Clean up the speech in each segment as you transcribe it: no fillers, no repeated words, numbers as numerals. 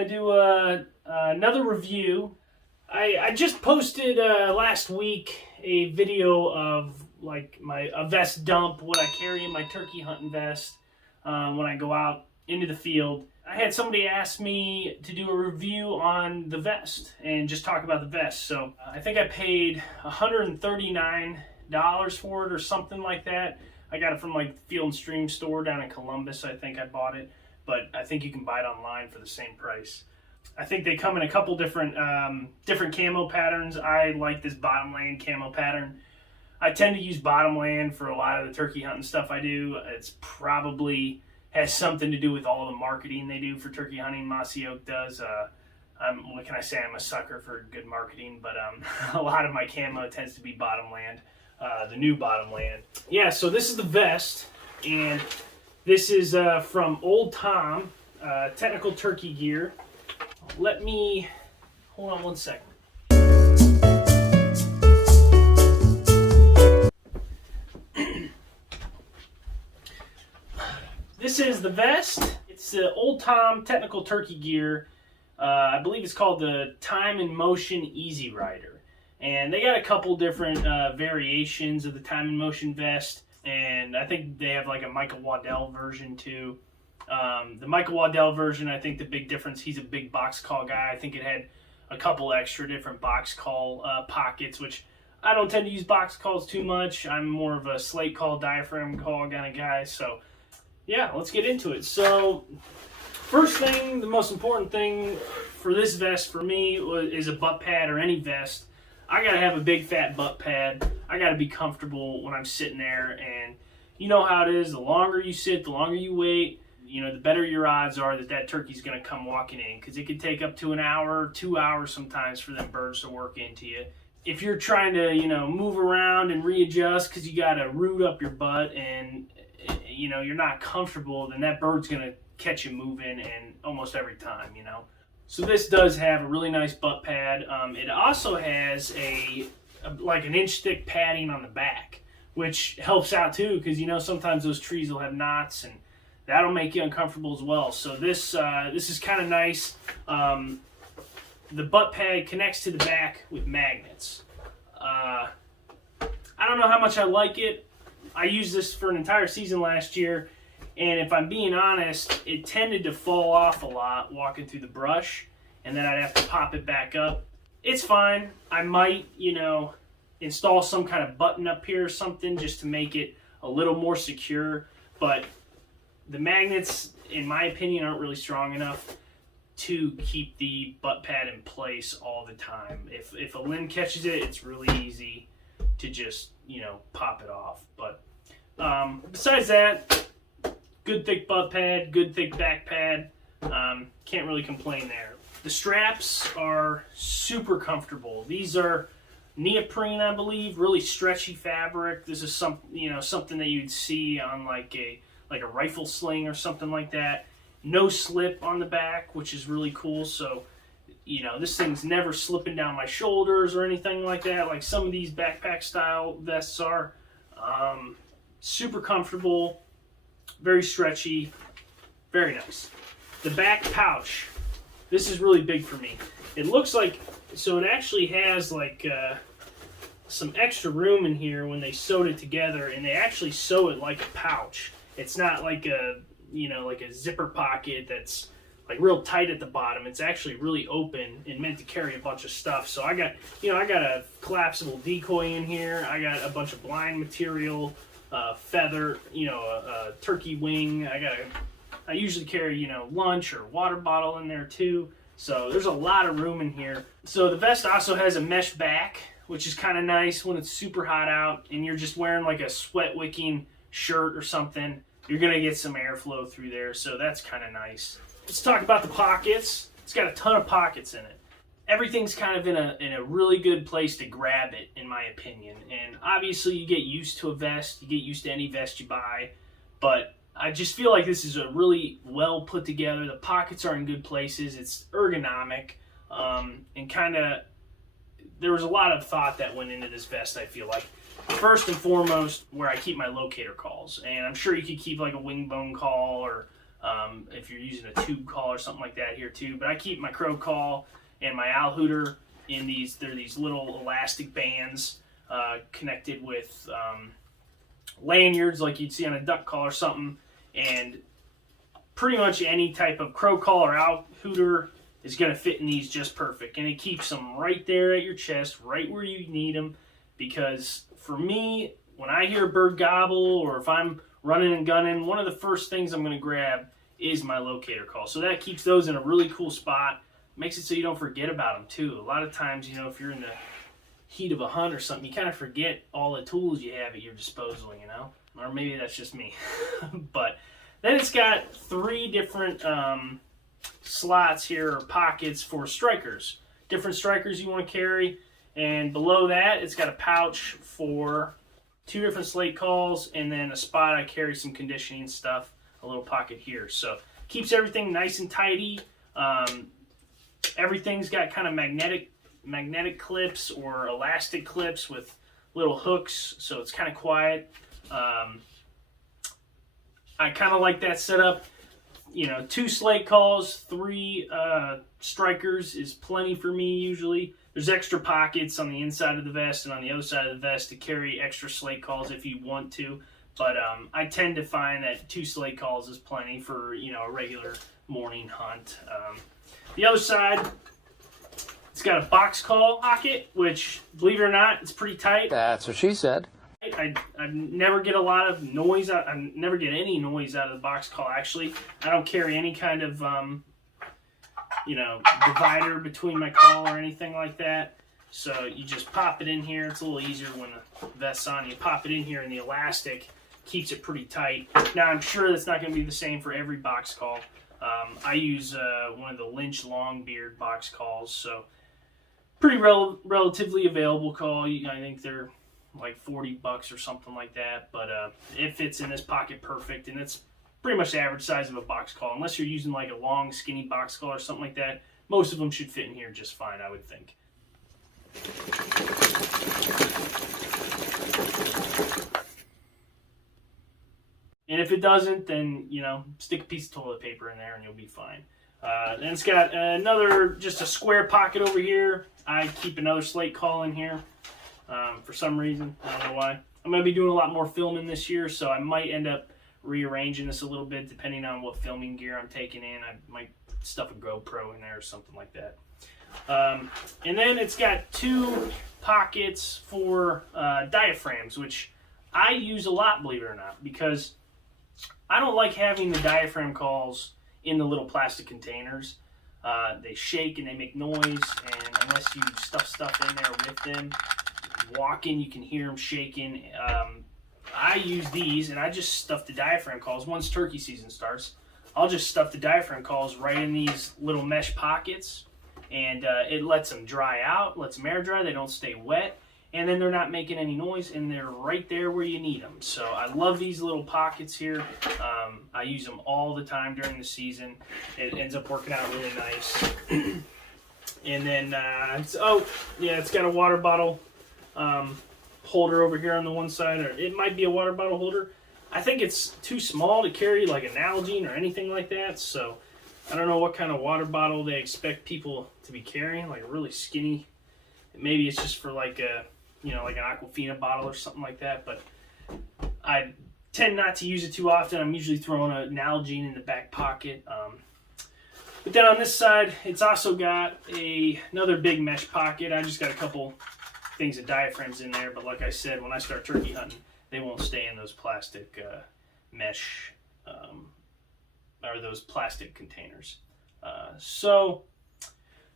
going to do another review. I just posted last week a video of like a vest dump, what I carry in my turkey hunting vest when I go out into the field. I had somebody ask me to do a review on the vest and just talk about the vest. So I think I paid $139 for it or something like that. I got it from like the Field and Stream store down in Columbus. I think I bought it, but I think you can buy it online for the same price. I think they come in a couple different camo patterns. I like this bottomland camo pattern. I tend to use bottomland for a lot of the turkey hunting stuff I do. It's probably has something to do with all the marketing they do for turkey hunting. Mossy Oak does. What can I say? I'm a sucker for good marketing, but a lot of my camo tends to be bottomland, the new bottomland. Yeah, so this is the vest, and this is from Old Tom, Technical Turkey Gear. Let me, hold on one second. This is the vest. It's the Old Tom Technical Turkey Gear. I believe it's called the Time and Motion Easy Rider. And they got a couple different variations of the Time and Motion vest. And I think they have like a Michael Waddell version too. The Michael Waddell version, I think the big difference, he's a big box call guy. I think it had a couple extra different box call pockets, which I don't tend to use box calls too much. I'm more of a slate call, diaphragm call kind of guy. So yeah, let's get into it. So first thing, the most important thing for this vest for me is a butt pad or any vest. I gotta have a big fat butt pad. I gotta be comfortable when I'm sitting there, and you know how it is. The longer you sit, the longer you wait, you know, the better your odds are that turkey's gonna come walking in, because it can take up to an hour, 2 hours sometimes for them birds to work into you. If you're trying to, you know, move around and readjust because you gotta root up your butt and you know you're not comfortable, then that bird's gonna catch you moving, and almost every time, you know. So this does have a really nice butt pad. It also has like an inch thick padding on the back, which helps out too, because you know sometimes those trees will have knots, and that'll make you uncomfortable as well. So this is kind of nice. The butt pad connects to the back with magnets. I don't know how much I like it. I used this for an entire season last year, and if I'm being honest, it tended to fall off a lot walking through the brush, and then I'd have to pop it back up. It's fine. I might, you know, install some kind of button up here or something just to make it a little more secure, but the magnets, in my opinion, aren't really strong enough to keep the butt pad in place all the time. If a limb catches it, it's really easy to just, you know, pop it off. But besides that, good thick butt pad, good thick back pad. Can't really complain there. The straps are super comfortable. These are neoprene, I believe, really stretchy fabric. This is something that you'd see on like a rifle sling or something like that. No slip on the back, which is really cool. So, you know, this thing's never slipping down my shoulders or anything like that, like some of these backpack style vests are. Super comfortable, very stretchy, very nice. The back pouch, this is really big for me. It looks like, so it actually has like some extra room in here when they sewed it together, and they actually sew it like a pouch. It's not like a, you know, like a zipper pocket that's like real tight at the bottom. It's actually really open and meant to carry a bunch of stuff. So I got a collapsible decoy in here. I got a bunch of blind material, feather, you know, a turkey wing. I usually carry, you know, lunch or water bottle in there too. So there's a lot of room in here. So the vest also has a mesh back, which is kind of nice when it's super hot out and you're just wearing like a sweat wicking shirt or something. You're gonna get some airflow through there, so that's kind of nice. Let's talk about the pockets. It's got a ton of pockets in it. Everything's kind of in a really good place to grab it, in my opinion. And obviously you get used to a vest, you get used to any vest you buy, but I just feel like this is a really well put together. The pockets are in good places. It's ergonomic, and kind of, there was a lot of thought that went into this vest, I feel like. First and foremost, where I keep my locator calls, and I'm sure you could keep like a wing bone call or if you're using a tube call or something like that here too. But I keep my crow call and my owl hooter in these. They're these little elastic bands connected with lanyards like you'd see on a duck call or something. And pretty much any type of crow call or owl hooter is going to fit in these just perfect. And it keeps them right there at your chest, right where you need them. Because for me, when I hear a bird gobble or if I'm running and gunning, one of the first things I'm going to grab is my locator call. So that keeps those in a really cool spot. Makes it so you don't forget about them too. A lot of times, you know, if you're in the heat of a hunt or something, you kind of forget all the tools you have at your disposal, you know? Or maybe that's just me. But then it's got 3 different slots here, or pockets for strikers. Different strikers you want to carry. And below that, it's got a pouch for 2 different slate calls, and then a spot I carry some conditioning stuff, a little pocket here. So keeps everything nice and tidy. Everything's got kind of magnetic clips or elastic clips with little hooks, so it's kind of quiet. I kind of like that setup. You know, 2 slate calls, 3 strikers is plenty for me usually. There's extra pockets on the inside of the vest and on the other side of the vest to carry extra slate calls if you want to. But I tend to find that 2 slate calls is plenty for, you know, a regular morning hunt. The other side, it's got a box call pocket, which, believe it or not, it's pretty tight. That's what she said. I never get a lot of noise. I never get any noise out of the box call, actually. I don't carry any kind of, you know, divider between my call or anything like that. So you just pop it in here. It's a little easier when the vest's on. You pop it in here and the elastic keeps it pretty tight. Now, I'm sure that's not going to be the same for every box call. I use one of the Lynch Longbeard box calls, so pretty relatively available call. I think they're like $40 or something like that, but it fits in this pocket perfect, and it's pretty much the average size of a box call. Unless you're using like a long, skinny box call or something like that, most of them should fit in here just fine, I would think. And if it doesn't, then, you know, stick a piece of toilet paper in there and you'll be fine. And it's got just a square pocket over here. I keep another slate call in here for some reason. I don't know why. I'm going to be doing a lot more filming this year, so I might end up rearranging this a little bit depending on what filming gear I'm taking in. I might stuff a GoPro in there or something like that. And then it's got 2 pockets for diaphragms, which I use a lot, believe it or not, because I don't like having the diaphragm calls in the little plastic containers. They shake and they make noise, and unless you stuff stuff in there with them, walking, you can hear them shaking. I use these, and I just stuff the diaphragm calls. Once turkey season starts, I'll just stuff the diaphragm calls right in these little mesh pockets, and it lets them dry out, lets them air dry, they don't stay wet, and then they're not making any noise, and they're right there where you need them. So I love these little pockets here. I use them all the time during the season. It ends up working out really nice. And then, it's got a water bottle holder over here on the one side, or it might be a water bottle holder. I think it's too small to carry like an Nalgene or anything like that, so I don't know what kind of water bottle they expect people to be carrying, like a really skinny. Maybe it's just for like a, you know, like an Aquafina bottle or something like that, but I tend not to use it too often. I'm usually throwing a Nalgene in the back pocket. But then on this side, it's also got another big mesh pocket. I just got a couple things of diaphragms in there, but like I said, when I start turkey hunting, they won't stay in those plastic mesh or those plastic containers. So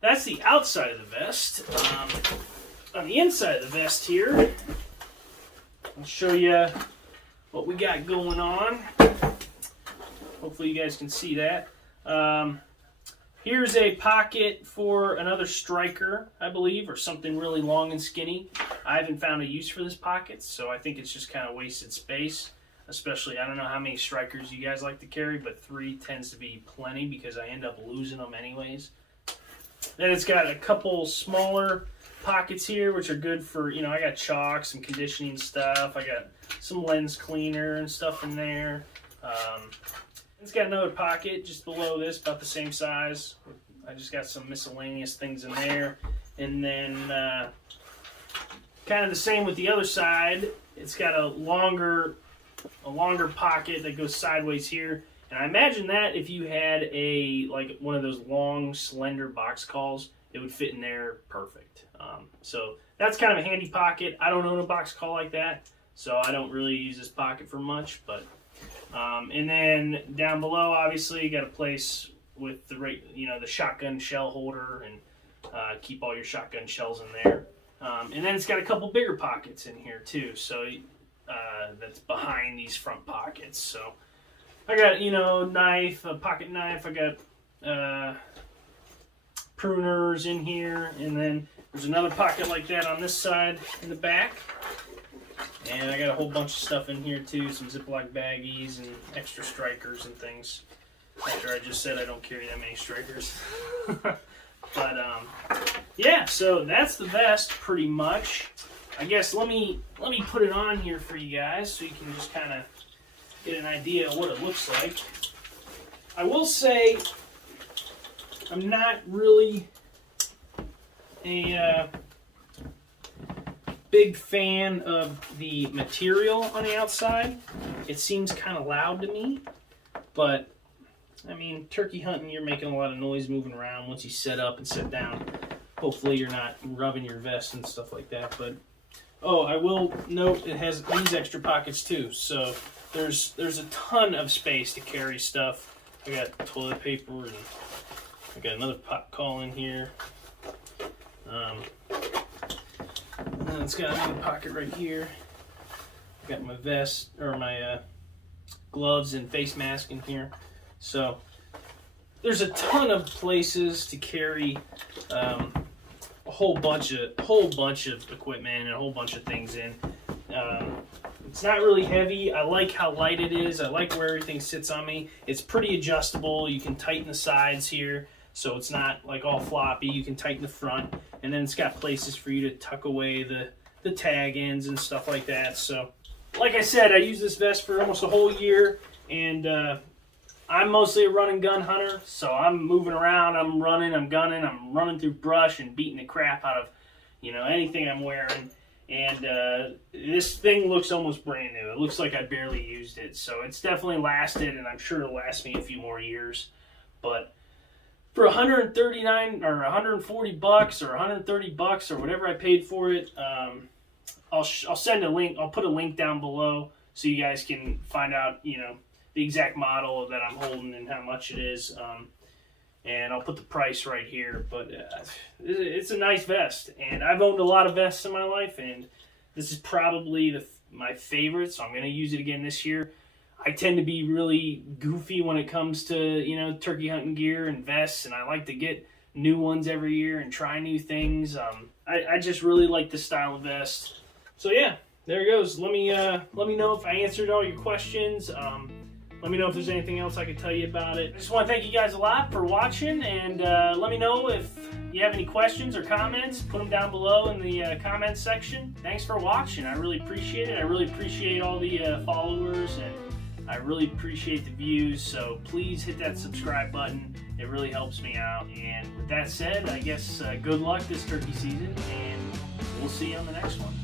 that's the outside of the vest. On the inside of the vest here, I'll show you what we got going on. Hopefully you guys can see that. Here's a pocket for another striker, I believe, or something really long and skinny. I haven't found a use for this pocket, so I think it's just kind of wasted space. Especially, I don't know how many strikers you guys like to carry, but 3 tends to be plenty because I end up losing them anyways. Then it's got a couple smaller pockets here, which are good for, you know, I got chalk, some conditioning stuff. I got some lens cleaner and stuff in there. It's got another pocket just below this, about the same size. I just got some miscellaneous things in there. And then kind of the same with the other side. It's got a longer pocket that goes sideways here. And I imagine that if you had like one of those long, slender box calls, it would fit in there perfect. So that's kind of a handy pocket. I don't own a box call like that, so I don't really use this pocket for much. But and then down below, obviously, you got a place with the shotgun shell holder and keep all your shotgun shells in there. And then it's got a couple bigger pockets in here too. So that's behind these front pockets. So I got a pocket knife. I got pruners in here, and then there's another pocket like that on this side in the back. And I got a whole bunch of stuff in here too, some Ziploc baggies and extra strikers and things. After I just said I don't carry that many strikers. But yeah, so that's the vest pretty much. I guess let me put it on here for you guys so you can just kind of get an idea of what it looks like. I will say I'm not really a big fan of the material on the outside. It seems kind of loud to me, but I mean, turkey hunting, you're making a lot of noise moving around once you set up and sit down. Hopefully you're not rubbing your vest and stuff like that. But oh, I will note it has these extra pockets too, so there's a ton of space to carry stuff. I got toilet paper, and I got another pot call in here. And it's got another pocket right here. I got my vest, or my gloves and face mask in here. So there's a ton of places to carry a whole bunch of equipment and a whole bunch of things in. It's not really heavy. I like how light it is. I like where everything sits on me. It's pretty adjustable. You can tighten the sides here, so it's not like all floppy. You can tighten the front, and then it's got places for you to tuck away the tag ends and stuff like that. So like I said, I use this vest for almost a whole year, and I'm mostly a run and gun hunter, so I'm moving around, I'm running, I'm gunning, I'm running through brush and beating the crap out of, anything I'm wearing. And this thing looks almost brand new. It looks like I barely used it, so it's definitely lasted, and I'm sure it'll last me a few more years. But for $139 or $140 or $130 or whatever I paid for it, I'll send a link. I'll put a link down below so you guys can find out, the exact model that I'm holding and how much it is. And I'll put the price right here. But it's a nice vest, and I've owned a lot of vests in my life, and this is probably my favorite, so I'm going to use it again this year. I tend to be really goofy when it comes to, turkey hunting gear and vests, and I like to get new ones every year and try new things. I just really like this style of vest. So yeah, there it goes. Let me know if I answered all your questions. Let me know if there's anything else I could tell you about it. I just want to thank you guys a lot for watching, and let me know if you have any questions or comments. Put them down below in the comments section. Thanks for watching. I really appreciate it. I really appreciate all the followers, and I really appreciate the views. So please hit that subscribe button. It really helps me out. And with that said, I guess good luck this turkey season, and we'll see you on the next one.